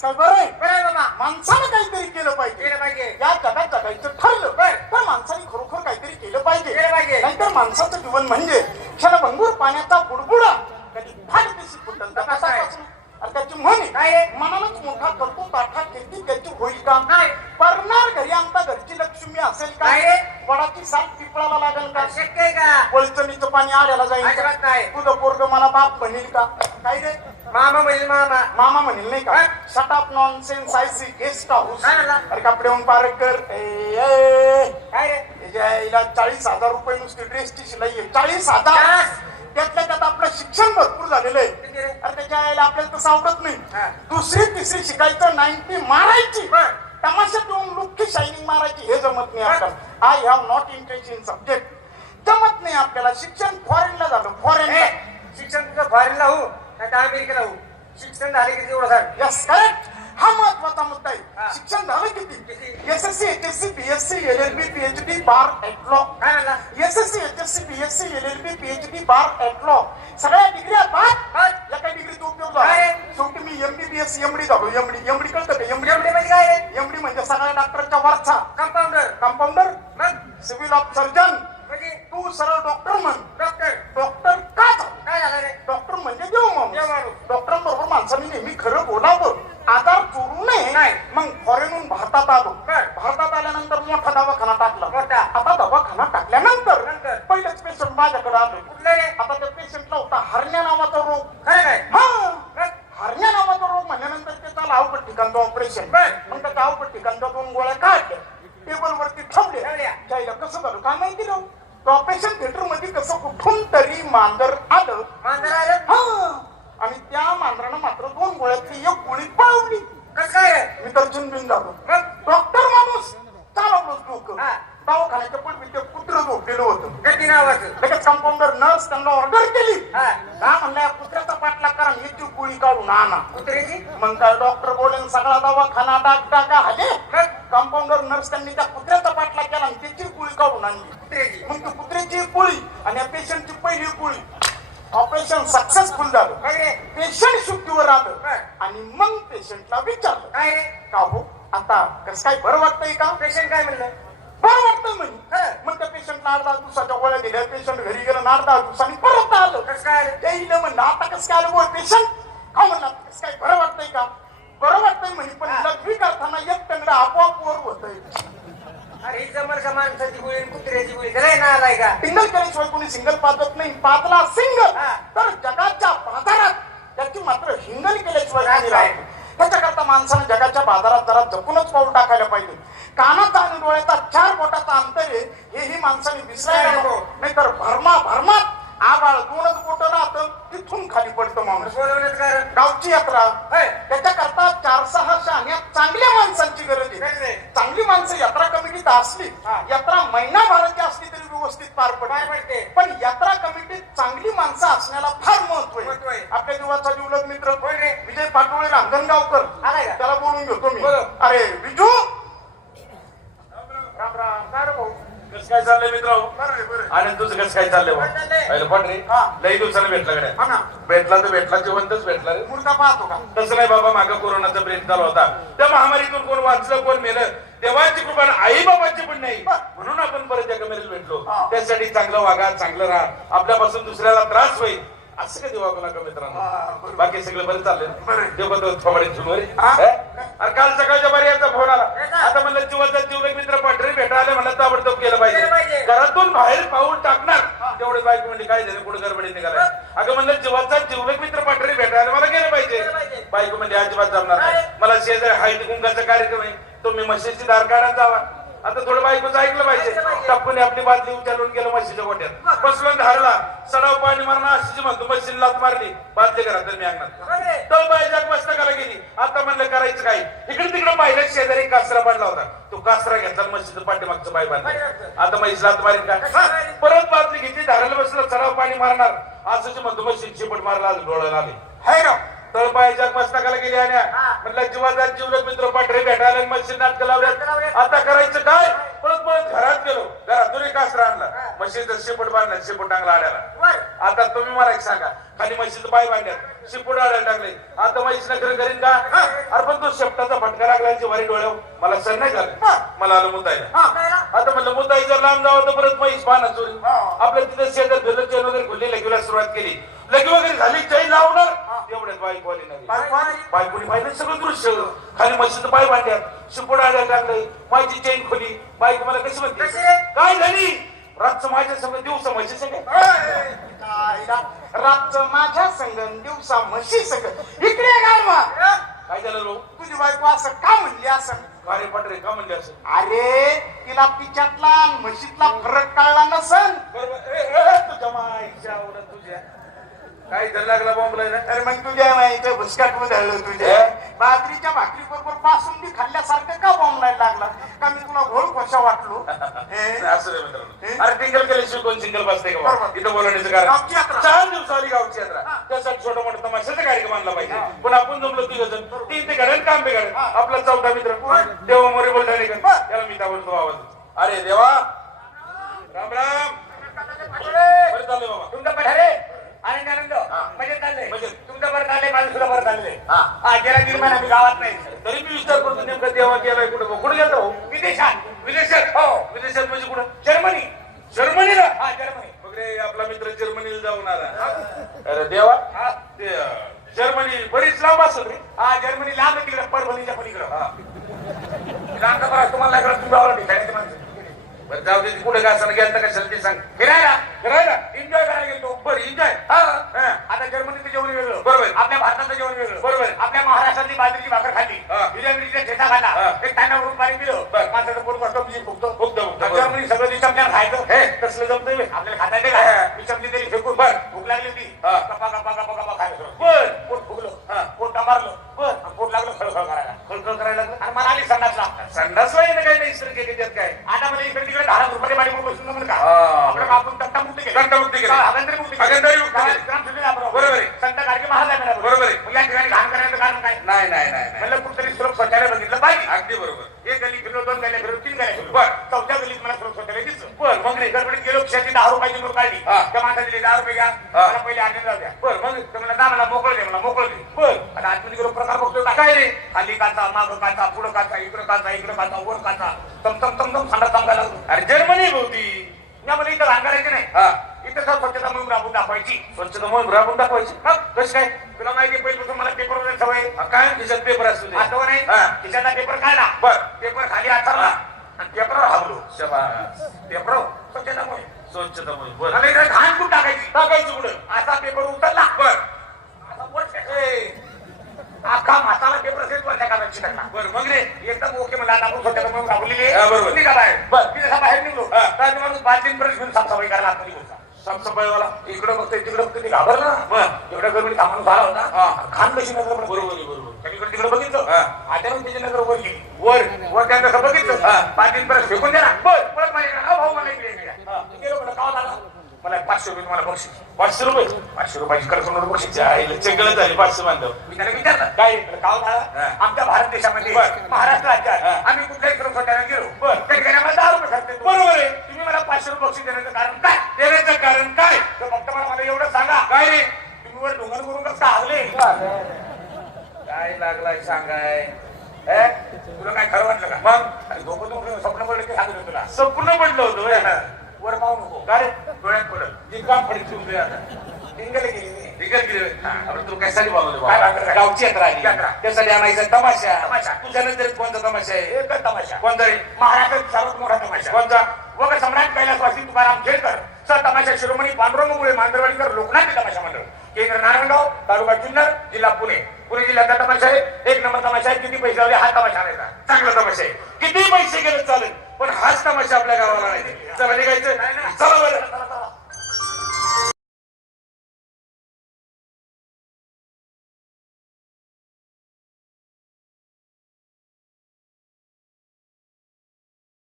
काय बरं आहे बरं आहे बाबा माणसानं काहीतरी केलं पाहिजे केलं पाहिजे या जगात जगायचं ठरलं. तर माणसाने खरोखर काहीतरी केलं पाहिजे केलं पाहिजे. नाहीतर माणसाचं जीवन म्हणजे क्षणभंगूर पाण्याचा बुडबुडा कधी फाट दिशी फुटल तर कसं आहे? अरे त्याची म्हणे काय? मनालाच मोठा करतो ताठा खेती त्याची होईल का नाही. परणार घरी आमचा घरची लक्ष्मी असेल का नाही रे. वडाची साथ पिपळाला लागेल का शक्य आहे का वळचणीचं पाणी आड्याला जाईल का? अजिबात नाही. तुझं पोरग मला बाप म्हणेल का काय रे मामा म्हणेल मामा. मामा म्हणेल नाही का? हा? Shut up nonsense I C guest house काय म्हणला? अरे कपडे होऊन पारक कर. ए, ए, काय रे? चाळीस हजार रुपये नुसती ड्रेसची शिलाई आहे. चाळीस हजार? त्यातल्या त्यात आपलं शिक्षण भरपूर झालेलं आहे. किती रे? अरे त्याच्या आईला आपल्याला तसं आवडत नाही. हा. दुसरी तिसरी शिकायचं नाईन्टी मारायची. बर. तमाशात येऊन लुक्की शायनिंग मारायची हे जमत नाही. आपल्याला. I have not interest in subject जमत नाही आपल्याला. शिक्षण फॉरेनला झालं. ए, फॉरेनला शिक्षण तुझं फॉरेनला होऊ तर अमेरिकेला शिक्षण झाले की तेवढं सांग यस करेक्ट हा महत्त्वाचा मुद्दा. आहे. शिक्षण झालं किती? किती? S S C H S C B S C L L B P H D bar at law काय म्हणला? S S C H S C B S C L L B P H D bar at law सगळ्या बाद बाद. या काही डिग्रीचा उपयोग झाला. काय? शेवटी मी एमबीबीएस एमडी झालो. एमडी एमडी कळतं का? एमडी एवढे म्हणजे काय? एमडी म्हणजे सगळ्या डॉक्टरच्या वरचा. कंपाऊंडर कंपाऊंडर मग? सिव्हिल ऑफ सर्जन तू सरळ डॉक्टर म्हण. डॉक्टर डॉक्टर का झाला काय झालं रे डॉक्टर म्हणजे देव देव माणूस माणूस. डॉक्टरांबरोबर माणसाने नेहमी खरं बोलावं आजार चोरू नये नाही. मग फॉरेनहून भारतात आलो बर. भारतात आल्यानंतर मोठा दवाखाना टाकला मोठा. आता दवाखाना टाकल्यानंतर नंतर. पहिलेच पेशंट माझ्याकडे आले कुठलं रे आता त्या पेशंटला होता हरण्या नावाचा रोग खरं काय हा मग हरण्या नावाचा रोग म्हणल्यानंतर त्याचा अवघड ठिकाणचं ऑपरेशन. मग त्याच्या अवघड ठिकाणच्या दोन गोळ्या काढल्या टेबल वरती ठेवले ठेवल्या. त्याला कसं झालं काय माहिती राव ऑपरेशन थिएटरमध्ये कसं कुठून तरी मांजर आलं मांजर आलं हा आणि त्या मांजरानं मात्र दोन गोळ्यातली एक गोळी पळवली कसं काय मी तर झालो डॉक्टर माणूस चालवलोच डोकं हा. दवाखान्याच्या पण ते कुत्र झोपलेलं होतं लगेच कंपाऊंडर नर्स त्यांना ऑर्डर केली हा का म्हणल्या कुत्र्याचा पाठला करा याची काढून आणा कुत्र्याची मग काय डॉक्टर बोलेन सगळा दवाखाना डाग टाका हले कंपाऊंडर नर्स त्यांनी त्या कुत्र्याचा पाठला केला आणि त्याची गोळी काढून आणली. कुत्र्याची मग ती कुत्र्याची गोळी आणि या पेशंटची पहिली गोळी ऑपरेशन सक्सेसफुल झालं. पेशंट शुद्धीवर आलं? आणि मग पेशंटला विचारलं. काय का हो? आता कसं काय बरं वाटतंय का? पेशंट काय म्हणलं? बरं वाटतंय म्हणे? मग त्या पेशंटला दहा दिवसाच्या गोळ्या दिल्या. पेशंट घरी गेलं दहा दिवसांनी परत आलं. कसं काय आलं? ते म्हणलं आता कसं काय आलं बोल पेशंट का म्हणलं? काय बरं वाटतंय का? बरं वाटतंय म्हणे पण हा. लघवी करताना एक टंगडा आपोआप वर होतंय. अरे ही जमर का माणसाची गोळी आणि कुत्र्याची गोळी? त्याला ना आलाय का? सिंगल केल्याशिवाय कोणी सिंगल पाजत नाही पाजला सिंगल हा. तर जगाच्या बाजारात त्याची मात्र हिंगल केल्याशिवाय कोणी राहत नाही. त्याच्याकरता माणसानं जगाच्या बाजारात जरा जपूनच पाऊल टाकायला पाहिजे. कानाचा आणि डोळ्याचा चार बोटाचा अंतर आहे हेही माणसाने विसरायला नको. नाहीतर भरमा भरमात आबाळ दोनच बोट राहतं तिथून खाली पडतं माणूस कारण गावची यात्रा होय. त्याच्याकरता चार सहा शहाण्या चांगल्या माणसांची गरज आहे. चांगली माणसं यात्रा कमिटीत असली. यात्रा महिनाभराची असली तरी व्यवस्थित पार पार पडते. पण यात्रा कमिटीत चांगली माणसं असण्याला फार महत्त्व आहे. आपल्या जीवाचा जीवलग मित्र? विजय पाटोळे का? त्याला बोलून घेतो मी. अरे विजू राम राम काय रे भाऊ कसं काय चाललंय मित्र बरं. आणि तुझं कसं काय चाललंय. पहिलं पण रे हा. लई दिवसानं भेटला हा ना भेटला तर भेटला जिवंतच भेटला रे मुर्दा पाहतो का तसं नाही बाबा मागं कोरोनाचा ब्रेक चालू होता त्या महामारीतून कोण वाचलं कोण मेलं देवाची कृपा आई बाबाची पण नाही. म्हणून आपण परत एका मेरेल भेटलो. त्यासाठी चांगलं वागा चांगलं राहा आपल्यापासून दुसऱ्याला त्रास होईल असं कधी वागू नका मित्रांनो. बाकी सगळं बरं बरं. चाललंय देव तो थोबाडे झुमरे? अरे काल सकाळच्या बारी याचा फोन आला? आता म्हणलं जीवाचा जीवलग मित्र पाठरे भेटायला म्हणलं ताबडतोब केलं पाहिजे. घरातून बाहेर पाऊल टाकणार तेवढे बायको म्हणजे काय झालं? कुठे गडबडी निघाला अगं म्हणलं जीवाचा जीवलग मित्र पाठरे भेटायला मला गेलं पाहिजे. बायको म्हणजे अजिबात जमणार नाही. मला शेजारी हळदी कुंकाचा कार्यक्रम आहे. तुम्ही म्हशीची दार काढा जावा. आता थोडं बायकोचं ऐकलं पाहिजे. टप्पूने आपली बादली उचलून गेलं म्हशीच्या गोट्यात. बसलो धारला सडाव पाणी मारणार अशी म्हणतो. म्हशीने लात मारली. बादली घरात मी अंगणात तो बायजाक मस्तकाला गेली. आता म्हणलं करायचं काय? इकडे तिकडे पाहिलं शेजारी कासरा पडला होता. तो कासरा घेतला म्हशीचं पाठीमागचं बाय बांधलं. आता म्हैस लात मारीन का? परत बादली घेतली धाराला बसलं सडाव पाणी मारणार. असं म्हणतो म्हशी चिपट मारला डोळ्याला आले. हाय राव. तळपायाच्या मस्तकाला गेली आणि. म्हणलं जीवाचा जीवलग मित्र पाठरे भेटायला मशीन नाटक नाटकं लावले लावले. आता करायचं काय? पळत पळत घरात गेलो. घरातून कासरा आणला. मशीनचं शेपूट बांधला शेपूट टांगला आड्याला. वर. आता तुम्ही मला एक सांगा खाली म्हशीचं पाय बांधल्यात. शिपूड आडायला टाकले आता म्हशीनं खरं करीन का? अरे पण तो शेपटाचा फटका लागला जिवारी डोळ्यावर. मला सर नाही झालं. मला आलं मुतायला आता म्हणलं मुताई जर लांब जावं तर परत म्हैस पाहना चोरी. आपल्या तिथं शेतात फिरलं चैन वगैरे खुलली लगीला सुरुवात केली. लगी वगैरे झाली चैन लावणार. तेवढ्यात बाईक वाली नाही. बायकोनी पाहिलं सगळं दृश्य. खाली म्हशीचं पाय बांधल्यात शिपूड आडायला टाकले माझी चैन खोली. बाईक मला कशी म्हणते? काय झाली? रातचं माझ्या सगळं दिवस म्हशी सगळे रातचं माझ्या संग दिवसा म्हशी संग. इकडे काय मग काय झालं लोक तुझी बायको असं का म्हणली असं? अरे पटरे का म्हणले असं? अरे तिला तिच्यातला म्हशीतला फरक कळला नसन. तुझ्या माईच्या तुझ्या. काय धर लागला बॉम्बला ना? तर मग तुझ्या माहिती भुसकाट उधळलं तुझ्या बाजरीच्या भाकरी बरोबर बासुंदी खाल्ल्यासारखं का बॉम्बलायला लागला? का मी तुला घोळ कशा वाटलो? असं नाही मित्रांनो. अरे टिंगल केल्याशिवाय कोण सिंगल बसते का? इथं बोलवण्याचं कारण. चार दिवसाली गावची यात्रा. त्यासाठी छोटा मोठा तमाशाचा कार्यक्रम आणला पाहिजे. पण आपण जमलो तिघ जण. तीन ते घडण काम बे घडण आपला चौथा मित्र देवा मोरे बोलताय त्याला मी त्यावर आवाज अरे देवा. राम राम. बरं चाललंय बाबा. तुमचं पठारे आनंद आनंद म्हणजे चाललंय मजेत. माझं सुद्धा बरं चाललंय हा. हा गेला दीड महिना मी गावात नाही. तरी मी विचार करतो नेमकं देवा गेलाय कुठं? कुठे गेलो विदेशात. विदेशात हो. विदेशात म्हणजे कुठं? जर्मनी. जर्मनीला. हा जर्मनी. मग रे आपला मित्र जर्मनीला जाऊन आला. अरे देवा. हा ते अं, जर्मनी बरीच लांब असेल रे. हा जर्मनी लांब आहे तिकडे परभणीच्या पलीकडं. हा. लांब बरं तुम्हाला लागलं तुम्ही माणसं बरं जाऊ दे कुठे का असं गेलं कशाला ते सांग. फिरायला फिरायला एन्जॉय करायला गेलो बरं एन्जॉय हा हा. आता जर्मनीचं जेवण वेगळं बरोबर. आपल्या भारताचं जेवण वेगळं बरोबर. आपल्या महाराष्ट्रातली बाजरीची भाकर खाल्ली मिरचीचा ठेचा खाल्ला. एक तांदळावरून पाणी पिलं. माणसाचं पोट भरतो फुगतो फुगतं. जर्मनी सगळं दिवस आपल्याला खायचं हे तसलं जमतंय बे. आपल्याला खाता येते हा. का मी चमची तरी फेकून बरं. भूक लागली होती हा. गप्पा गप्पा गप्पा गप्पा खायचं बर पोट फुगलं हा. पोट डमारलं बर आणि पोट लागलं खळखळ करायला खळखळ करायला लागलं आणि मला आली संडासला संडासला येणं काही नाही सर त्यात काय आता म्हणजे इकडे तिकडे दहा रुपये पाणी बसून म्हणून का हा. आपलं आपण तट्टा मुक्ती केली तट्टामुक्ती केली. हगंदरी मुक्ती केली. हगंदरी मुक्ती दहा केली. ग्राम सुद्धा आपण. बरोबर आहे. संत गाडगे महाराज आहे आपल्याबरोबर. बरोबर आहे. मग या ठिकाणी घाण करण्याचं कारण काय नाही नाही नाही नाही. म्हणलं कुठतरी सुरक्षित शौचालय बघितलं पाहिजे. अगदी बरोबर. एक गली फिरलो दोन गली फिरलो तीन गली फिरलो. बरं. चौथ्या गलीत मला सुरक्षित शौचालय दिसलं. बर. मग मग गडबडीत गेलो खिशाची दहा रुपयाची नोट काढली. हा. त्या माणसाला दिली दहा रुपये घ्या. हा. मला पहिले आठवण जाऊ द्या. बर मग? तर मला दहा मला मोकळं दे मला मोकळं दे. बर. आता आतमध्ये गेलो प्रकार बघतोय का? काय रे? खाली काचा माग काचा पुढं काचा इकडं काचा इकडं काचा वर काचा. तम तम तम तम थंडा थांबायला लागलो. अरे जर्मनी भोवती या मला इथं घाण करायची नाही. इथं सर स्वच्छता मोहीम राबवून दाखवायची. स्वच्छता म्हणून राबून दाखवायची? हा, कसं काय तुला माहिती आहे पहिल्यापासून मला पेपर वगैरे सवय काय? खिशात पेपर असतो ते आठवण? नाही हा. पेपर काढला बर. पेपर खाली आथरला आणि पेपरवर हावलो शबास. पेपर स्वच्छता मोहीम स्वच्छता म्हणून बर. मला इकडे घाण कुठं टाकायची. टाकायचं कुठं? असा पेपर उतरला बर. असा वर टाकायचा. अख्खा म्हातारा पेपर असेल वरच्या बर मग रे. एकदम ओके म्हणला. आता आपण स्वच्छता मोहीम राबवलेली हा, बरोबर. निघा बाहेर बर. मी जसा बाहेर निघलो हा. तर माणूस घेऊन साफसफाई करायला आतमध्ये घुसला. साफसफाईवाला इकडं बघतोय तिकडं बघतोय ते घाबरला बर. एवढ्या गडबडीत हा माणूस आला. होता खान कशी नजर पडत बरोबर आहे, बरोबर सगळीकडे तिकडे बघितलं हा. अचानक त्याची नजर वर गेली वर वर त्यानं कसं बघितलं हा. पाच दिन परत फेकून दिला बर परत माझ्याकडे हा भाऊ मला इकडे इकडे. मी गेलो म्हणलं गावात आला मला पाचशे रुपये तुम्हाला बक्षीस पाचशे रुपये पाचशे रुपयाची म्हणून बक्षीस जायला चंगल झाली पाचशे बांधव मी त्याला विचारलं काय? गावात आला हा. आमच्या भारत देशामध्ये बर. महाराष्ट्र राज्यात हा. आम्ही कुठल्याही क्रम स्वतःला गेलो बर. त्या ठिकाणी आम्हाला दहा रुपये येतो. बरोबर आहे. तुम्ही पाचशे रुपये बक्षीस देण्याचं कारण काय? देण्याचं कारण काय? तर फक्त मला मला एवढं सांगा. काय रे? तुम्ही वर डोंगर करून कसं हवले काय लागलाय सांगाय? हे? तुला काय खरं वाटलं का? मग? झोपत झोपत स्वप्न पडलं की सांगतो तुला. संपूर्ण पडलं होतं होय. वर पाहू नको. का रे? डोळ्यात पडत जी काम पडली तुमची आता. टिंगल गेली मी. आपण कशासाठी बोलवलं काय? गावची यात्रा आली यात्रा. त्यासाठी आणायचा तमाशा. तमाशा. तुझ्या नजरेत कोणता तमाशा आहे? एकच तमाशा. कोणता रे? महाराष्ट्रात सर्वात मोठा तमाशा. कोणता? वग सम्राट कैलासवासी तुकाराम खेळकर सर तमाशा शिरोमणी पांडुरंगमुळे मांजरवाडीकर लोकनाट्य तमाशा मंडळ केंद्र नारायणगाव तालुका जुन्नर जिल्हा पुणे. पुणे जिल्ह्याचा तमाशा आहे. एक नंबर तमाशा आहे. किती पैसे लावले? हा तमाशा आणायचा चांगला तमाशा आहे. किती पैसे गेले? चालेल. पण हाच तमाशा आपल्या गावाला नाही. चला निघायचं नाही. चला बरं चला, चला.